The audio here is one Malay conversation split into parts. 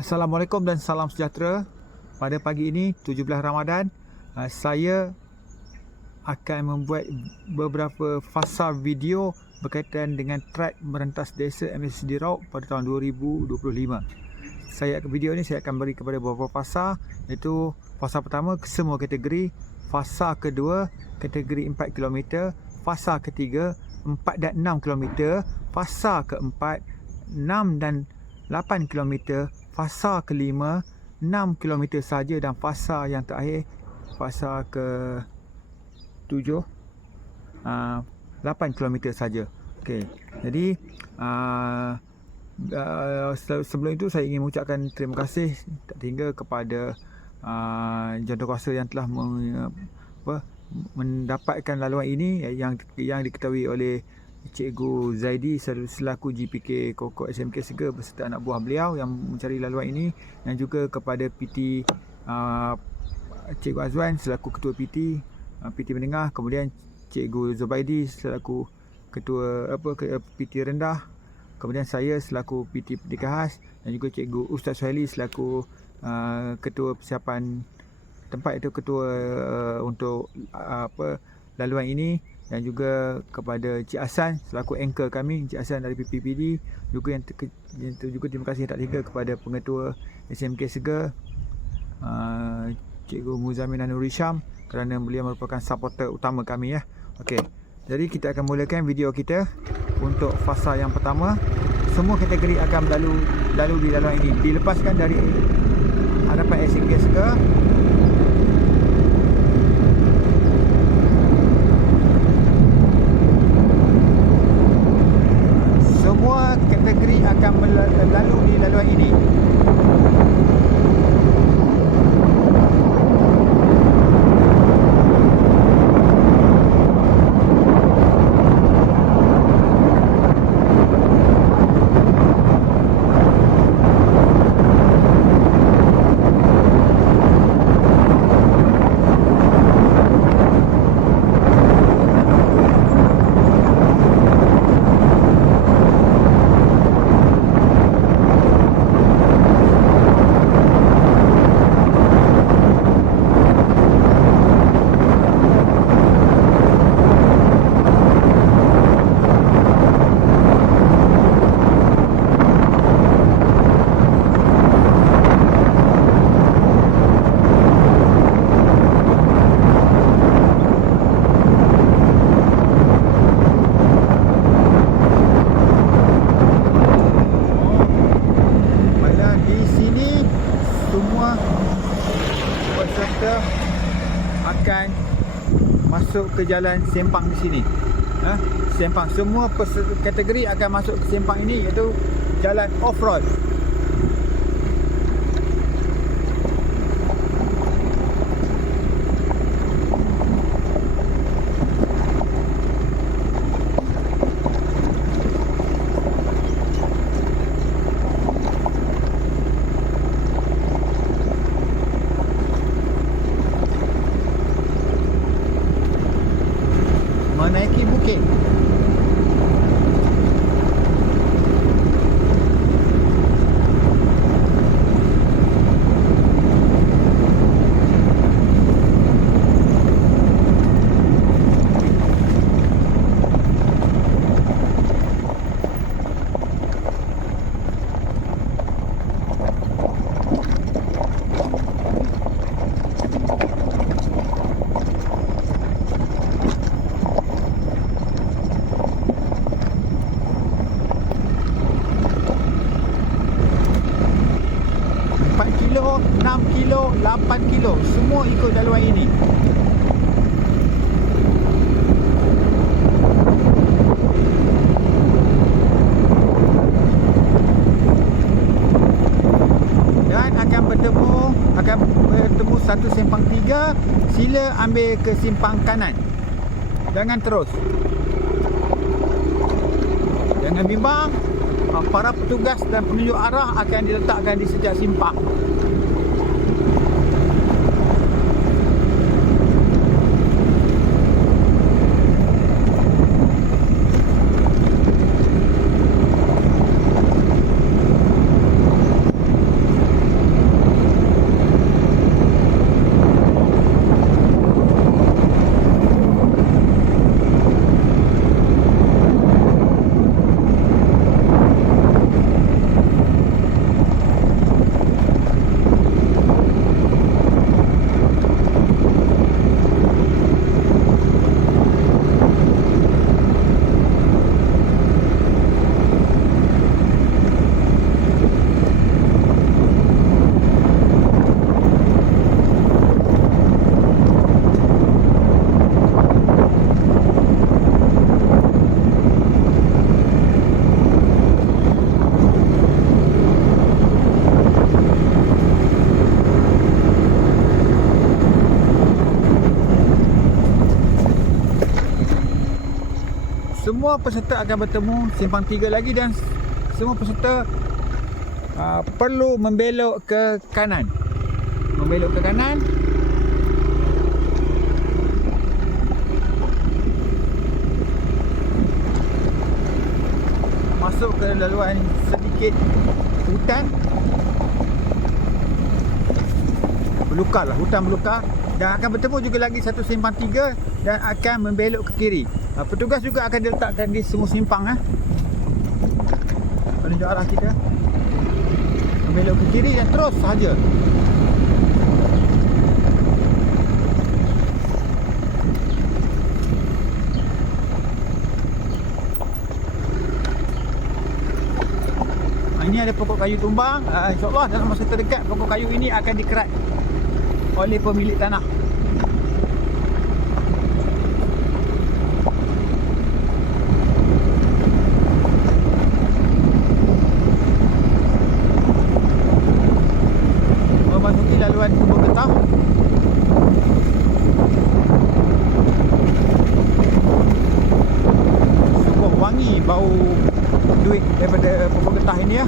Assalamualaikum dan salam sejahtera. Pada pagi ini 17 Ramadan, uh, saya akan membuat beberapa fasa video berkaitan dengan trek merentas desa MSD Rauk pada tahun 2025. Saya video ini saya akan beri kepada beberapa fasa iaitu fasa pertama semua kategori, fasa kedua kategori 4 km, fasa ketiga 4 dan 6 km, fasa keempat 6 dan 8 km, fasa kelima 6 km saja dan fasa yang terakhir fasa ke 7 uh, 8 km saja. Okey. Jadi uh, uh, sebelum itu saya ingin mengucapkan terima kasih tak tinggal kepada uh, kuasa yang telah meng, apa, mendapatkan laluan ini yang yang diketahui oleh Cikgu Zaidi selaku GPK Kokok SMK Sega beserta anak buah beliau yang mencari laluan ini dan juga kepada PT uh, Cikgu Azwan selaku ketua PT uh, PT menengah kemudian Cikgu Zubaidi selaku ketua apa ke, uh, PT rendah kemudian saya selaku PT Pendidikan dan juga Cikgu Ustaz Suhaili selaku uh, ketua persiapan tempat itu ketua uh, untuk uh, apa laluan ini dan juga kepada Cik Hasan selaku anchor kami Cik Hasan dari PPPD juga yang, ter, yang ter, juga terima kasih tak tiga kepada pengetua SMK Sega uh, Cikgu Muzamin Anuri Syam kerana beliau merupakan supporter utama kami ya. Okey. Jadi kita akan mulakan video kita untuk fasa yang pertama. Semua kategori akan lalu lalu di dalam ini dilepaskan dari hadapan SMK Sega masuk ke jalan sempang di sini. Ha? Sempang semua kategori akan masuk ke sempang ini iaitu jalan off road. kilo 8 kilo semua ikut laluan ini dan akan bertemu akan bertemu satu simpang tiga sila ambil ke simpang kanan jangan terus. Jangan bimbang para petugas dan penunjuk arah akan diletakkan di setiap simpang semua peserta akan bertemu simpang tiga lagi dan semua peserta uh, perlu membelok ke kanan. Membelok ke kanan. Masuk ke laluan sedikit hutan. Belukar lah, hutan belukar. Dan akan bertemu juga lagi satu simpang tiga dan akan membelok ke kiri. Uh, petugas juga akan diletakkan di semua simpang. Eh. Penunjuk arah kita. Membelok ke kiri dan terus sahaja. Ah, Ini ada pokok kayu tumbang. Uh, InsyaAllah dalam masa terdekat pokok kayu ini akan dikerat oleh pemilik tanah. Memasuki laluan kebun getah. Sungguh wangi bau duit daripada pokok getah ini ya.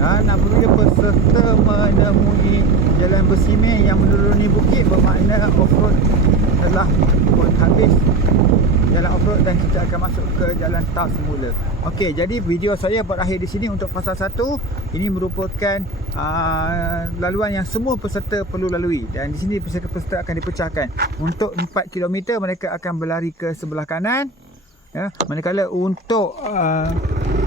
Dan apabila peserta menemui jalan bersimeh yang menuruni bukit bermakna off-road telah pun habis jalan off-road dan kita akan masuk ke tar semula. Okey, jadi video saya berakhir di sini untuk fasa 1. Ini merupakan uh, laluan yang semua peserta perlu lalui dan di sini peserta-peserta akan dipecahkan. Untuk 4 km mereka akan berlari ke sebelah kanan. Ya, manakala untuk uh,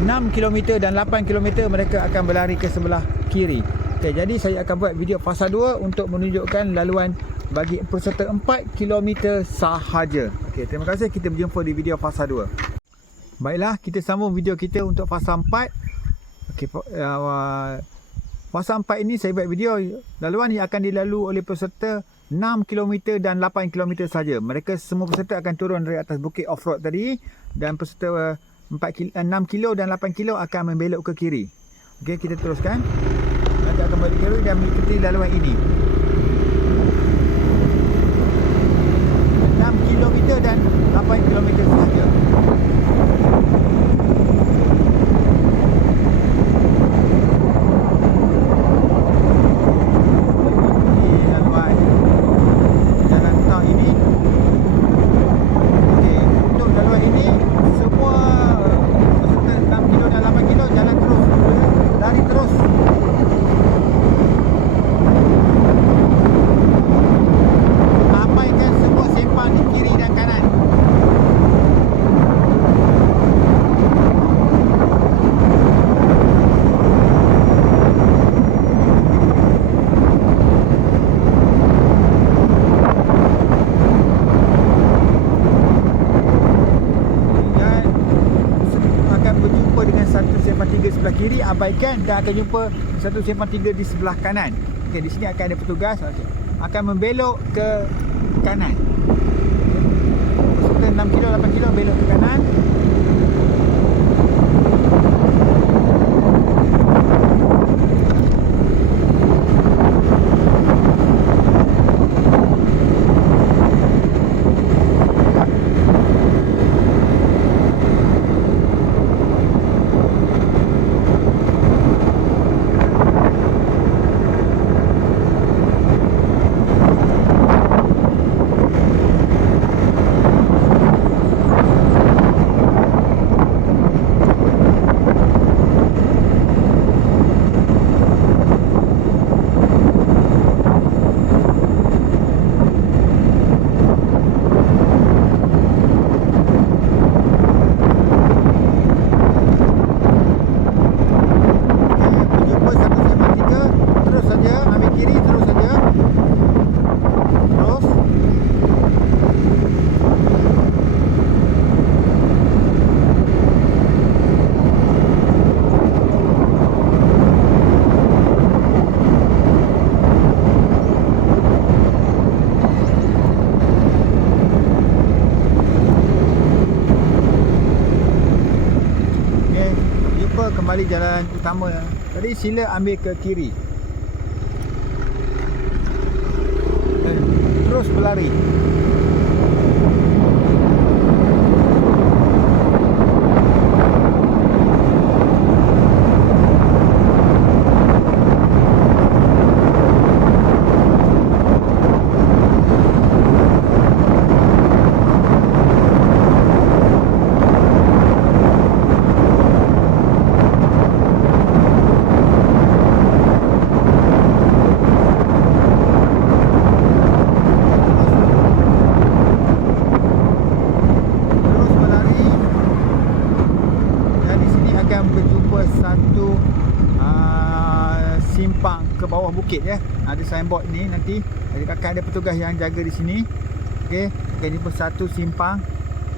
6 km dan 8 km mereka akan berlari ke sebelah kiri. Okey, jadi saya akan buat video fasa 2 untuk menunjukkan laluan bagi peserta 4 km sahaja. Okey, terima kasih kita berjumpa di video fasa 2. Baiklah, kita sambung video kita untuk fasa 4. Okey, uh, fasa 4 ini saya buat video laluan yang akan dilalui oleh peserta 6 km dan 8 km saja. Mereka semua peserta akan turun dari atas bukit off-road tadi dan peserta 4 kilo, 6 kilo dan 8 kilo akan membelok ke kiri. Okey, kita teruskan. Mereka akan balik kiri dan mengikuti laluan ini. 6 km dan 8 km sahaja. Ini laluan jalan tar ini. Okey, untuk laluan ini semua peserta 6 kilo dan 8 kilo jalan terus. Lari terus. Abaikan semua sempang di kiri dan kanan. dan akan berjumpa dengan satu sempang tiga sebelah kiri dan akan jumpa satu sempang tiga di sebelah kanan. Okey di sini akan ada petugas okey. akan membelok ke kanan. Peserta 6 kilo 8 kilo belok ke kanan. Kembali jalan utama. Tadi sila ambil ke kiri. Dan terus berlari. terus berlari dan di sini akan berjumpa satu uh, simpang ke bawah bukit ya ada signboard ni nanti. Jadi akan ada petugas yang jaga di sini. Okey akan jumpa satu simpang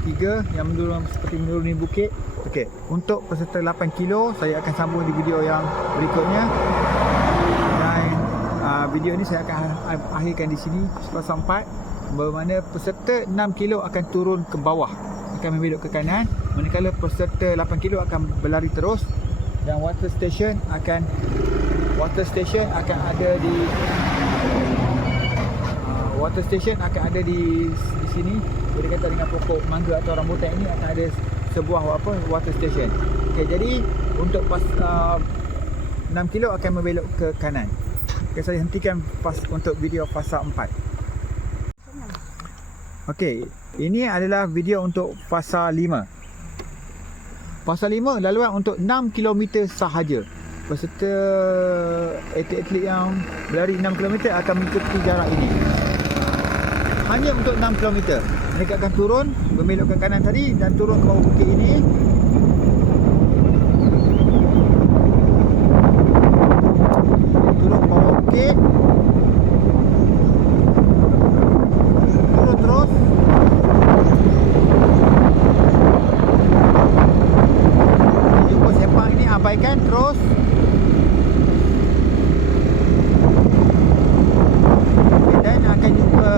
tiga yang menurun seperti menuruni bukit. Okey untuk peserta 8 kilo saya akan sambung di video yang berikutnya. Dan uh, video ni saya akan akhirkan di sini pasal 4 bermakna peserta 6 kilo akan turun ke bawah. Akan membelok ke kanan. Manakala peserta 8 kilo akan berlari terus. Dan water station akan water station akan ada di uh, water station akan ada di di sini boleh kata dengan pokok mangga atau rambutan ini akan ada sebuah apa water station okey jadi untuk pas uh, 6 kilo akan membelok ke kanan okay, saya hentikan pas untuk video fasa 4 Okey, ini adalah video untuk fasa 5. Fasa 5 laluan untuk 6 km sahaja. Peserta atlet-atlet yang berlari 6 km akan mengikuti jarak ini. Hanya untuk 6 km. Mereka akan turun, berbelok ke kanan tadi dan turun ke bawah bukit ini. Turun ke bawah bukit. Turun terus. jumpa sempang ini abaikan terus. Dan akan jumpa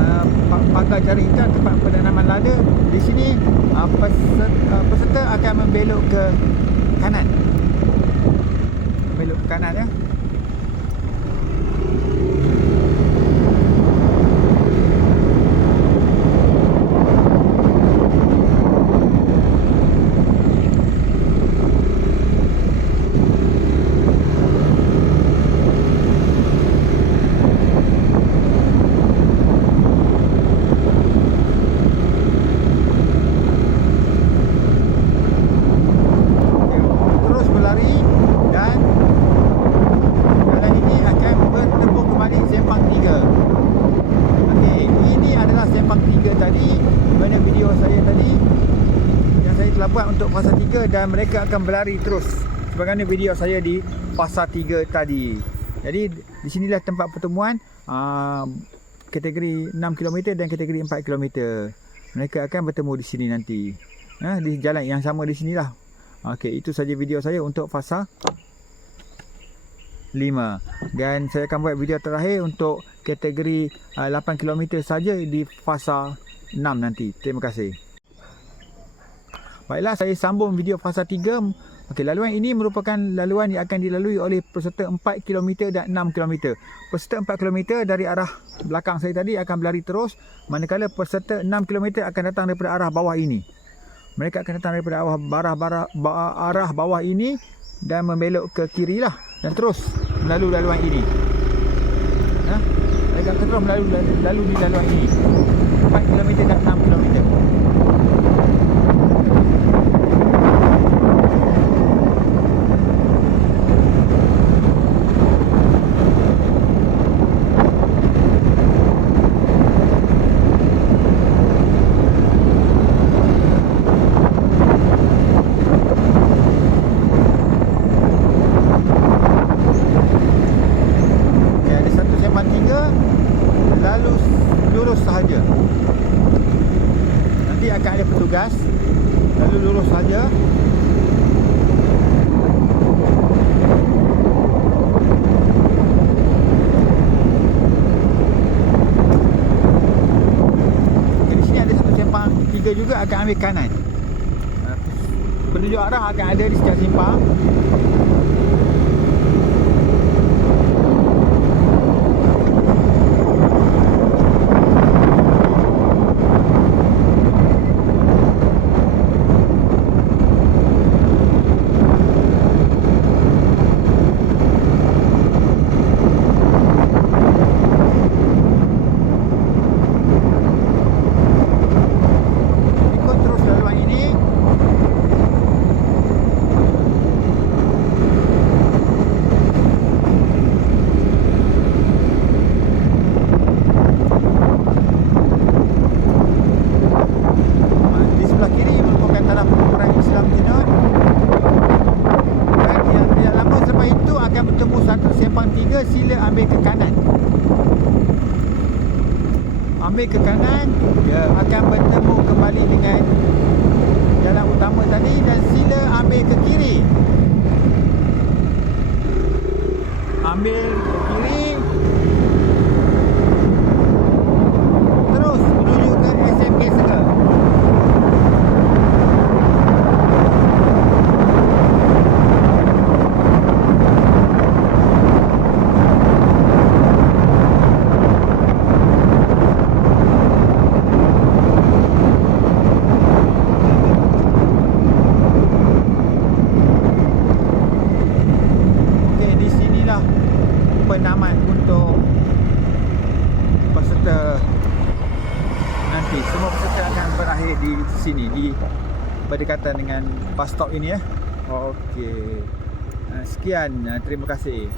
uh, pa- pagar jaring hitam tempat penanaman lada. Di sini uh, peserta, uh, peserta akan membelok ke kanan. Membelok ke kanan ya terus berlari dan jalan ini akan bertepuk kembali sempang 3 Okey, ini adalah sempang 3 tadi di mana video saya tadi yang saya telah buat untuk fasa 3 dan mereka akan berlari terus sebagaimana video saya di fasa 3 tadi jadi di sinilah tempat pertemuan uh, kategori 6 km dan kategori 4 km mereka akan bertemu di sini nanti ha, di jalan yang sama di sinilah Okey, itu saja video saya untuk fasa 5. Dan saya akan buat video terakhir untuk kategori uh, 8 km saja di fasa 6 nanti. Terima kasih. Baiklah, saya sambung video fasa 3. Okey, laluan ini merupakan laluan yang akan dilalui oleh peserta 4 km dan 6 km. Peserta 4 km dari arah belakang saya tadi akan berlari terus, manakala peserta 6 km akan datang daripada arah bawah ini. Mereka akan datang daripada arah barah barah ba, arah bawah ini dan membelok ke kiri lah dan terus melalui laluan ini. Ha? Mereka akan terus melalui lalu di laluan ini. 4 km dan 6 km. Okey, ada satu sembang tiga lalu lurus sahaja. Nanti akan ada petugas lalu lurus sahaja. Okey, di sini ke kanan yeah. akan bertemu kembali dengan bus stop ini ya, Okey. Ah, sekian, ah, terima kasih.